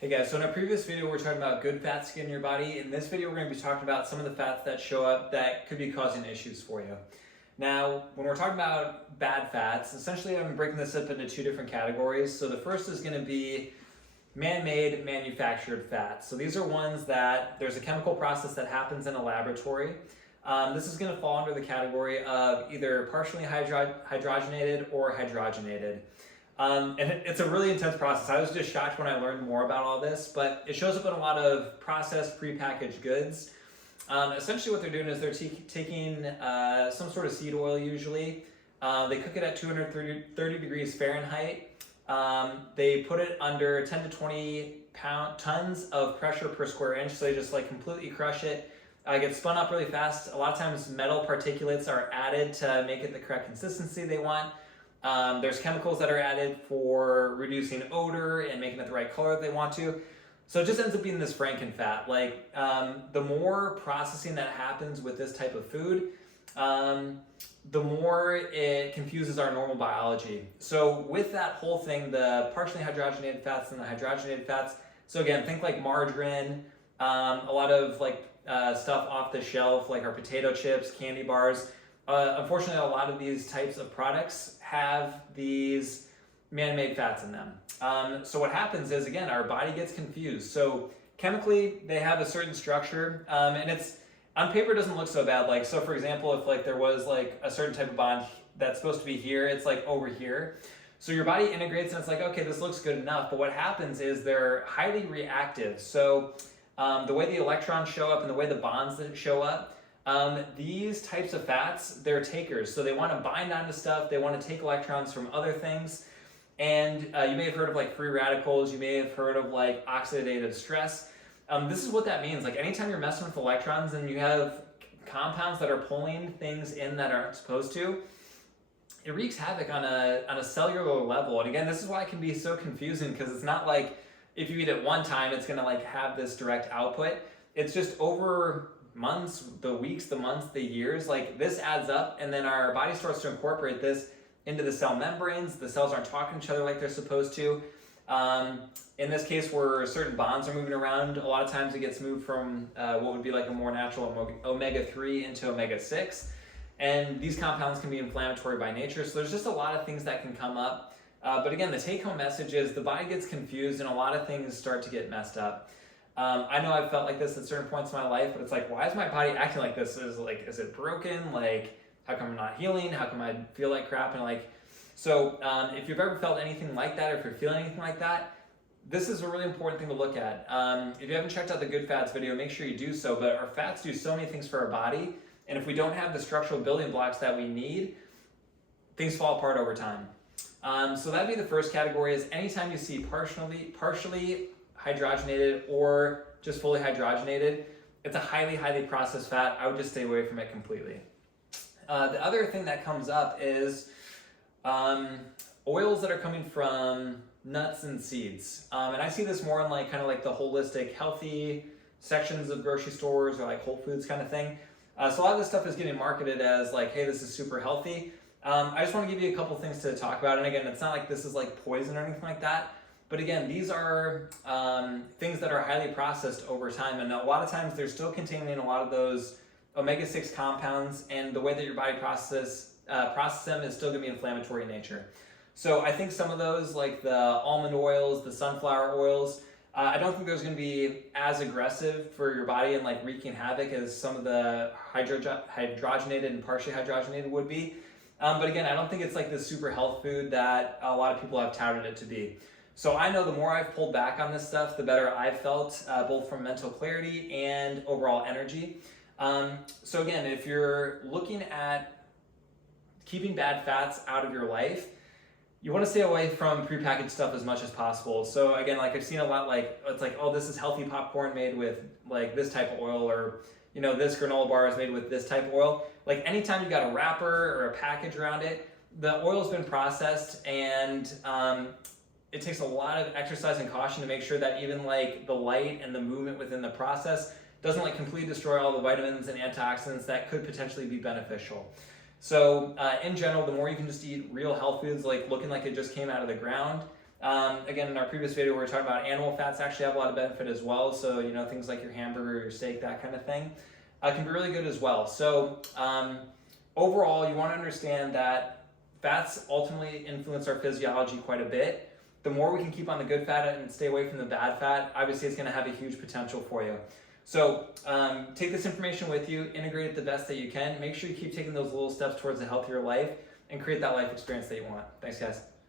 Hey guys, so in our previous video we were talking about good fats to get in your body. In this video we're going to be talking about some of the fats that show up that could be causing issues for you. Now, when we're talking about bad fats, essentially I'm breaking this up into two different categories. So the first is going to be man-made manufactured fats. So these are ones that there's a chemical process that happens in a laboratory. This is going to fall under the category of either partially hydrogenated or hydrogenated. And it's a really intense process. I was just shocked when I learned more about all this, but it shows up in a lot of processed prepackaged goods. Essentially what they're doing is they're taking some sort of seed oil usually. They cook it at 230 degrees Fahrenheit. They put it under 10 to 20 tons of pressure per square inch. So they just like completely crush it. It gets spun up really fast. A lot of times metal particulates are added to make it the correct consistency they want. There's chemicals that are added for reducing odor and making it the right color that they want to. So it just ends up being this frankenfat. Like the more processing that happens with this type of food, the more it confuses our normal biology. So with that whole thing, the partially hydrogenated fats and the hydrogenated fats, so again, think like margarine, a lot of like stuff off the shelf, like our potato chips, candy bars. Unfortunately, a lot of these types of products have these man-made fats in them. So what happens is, again, our body gets confused. So chemically, they have a certain structure, and it's on paper it doesn't look so bad. Like, so for example, if like there was like a certain type of bond that's supposed to be here, it's like over here. So your body integrates and it's like, okay, this looks good enough. But what happens is they're highly reactive. So the way the electrons show up and the way the bonds that show up, these types of fats, they're takers. So they want to bind onto stuff. They want to take electrons from other things. And you may have heard of like free radicals. You may have heard of like oxidative stress. This is what that means. Like anytime you're messing with electrons and you have compounds that are pulling things in that aren't supposed to, it wreaks havoc on a cellular level. And again, this is why it can be so confusing, because it's not like if you eat it one time, it's going to like have this direct output. It's just over months, the weeks, the months, the years, like this adds up, and then our body starts to incorporate this into the cell membranes. The cells aren't talking to each other like they're supposed to. In this case, where certain bonds are moving around, a lot of times it gets moved from what would be like a more natural omega-3 into omega-6. And these compounds can be inflammatory by nature. So there's just a lot of things that can come up. But again, the take-home message is the body gets confused and a lot of things start to get messed up. I know I've felt like this at certain points in my life, but it's like, why is my body acting like this? Is it broken? Like, how come I'm not healing? How come I feel like crap? And like, so if you've ever felt anything like that, or if you're feeling anything like that, this is a really important thing to look at. If you haven't checked out the good fats video, make sure you do so. But our fats do so many things for our body. And if we don't have the structural building blocks that we need, things fall apart over time. So that'd be the first category, is anytime you see partially hydrogenated or just fully hydrogenated, it's a highly processed fat. I would just stay away from it completely. The other thing that comes up is oils that are coming from nuts and seeds. And I see this more in like kind of like the holistic healthy sections of grocery stores or like Whole Foods kind of thing. So a lot of this stuff is getting marketed as like, hey, this is super healthy. I just want to give you a couple things to talk about. And again, it's not like this is like poison or anything like that. But again, these are things that are highly processed over time. And a lot of times they're still containing a lot of those omega-6 compounds. And the way that your body process them is still going to be inflammatory in nature. So I think some of those, like the almond oils, the sunflower oils, I don't think there's going to be as aggressive for your body and like wreaking havoc as some of the hydrogenated and partially hydrogenated would be. But again, I don't think it's like this super health food that a lot of people have touted it to be. So I know the more I've pulled back on this stuff, the better I've felt, both from mental clarity and overall energy. So again, if you're looking at keeping bad fats out of your life, you want to stay away from prepackaged stuff as much as possible. So again, like I've seen a lot, like it's like, oh, this is healthy popcorn made with like this type of oil, or you know, this granola bar is made with this type of oil. Like anytime you got a wrapper or a package around it, the oil's been processed, and it takes a lot of exercise and caution to make sure that even like the light and the movement within the process doesn't like completely destroy all the vitamins and antioxidants that could potentially be beneficial. So in general, the more you can just eat real health foods, like looking like it just came out of the ground, Again, in our previous video, we were talking about animal fats actually have a lot of benefit as well. So, things like your hamburger, your steak, that kind of thing, can be really good as well. So, overall, you want to understand that fats ultimately influence our physiology quite a bit. The more we can keep on the good fat and stay away from the bad fat, obviously it's going to have a huge potential for you. So take this information with you, integrate it the best that you can. Make sure you keep taking those little steps towards a healthier life and create that life experience that you want. Thanks, guys.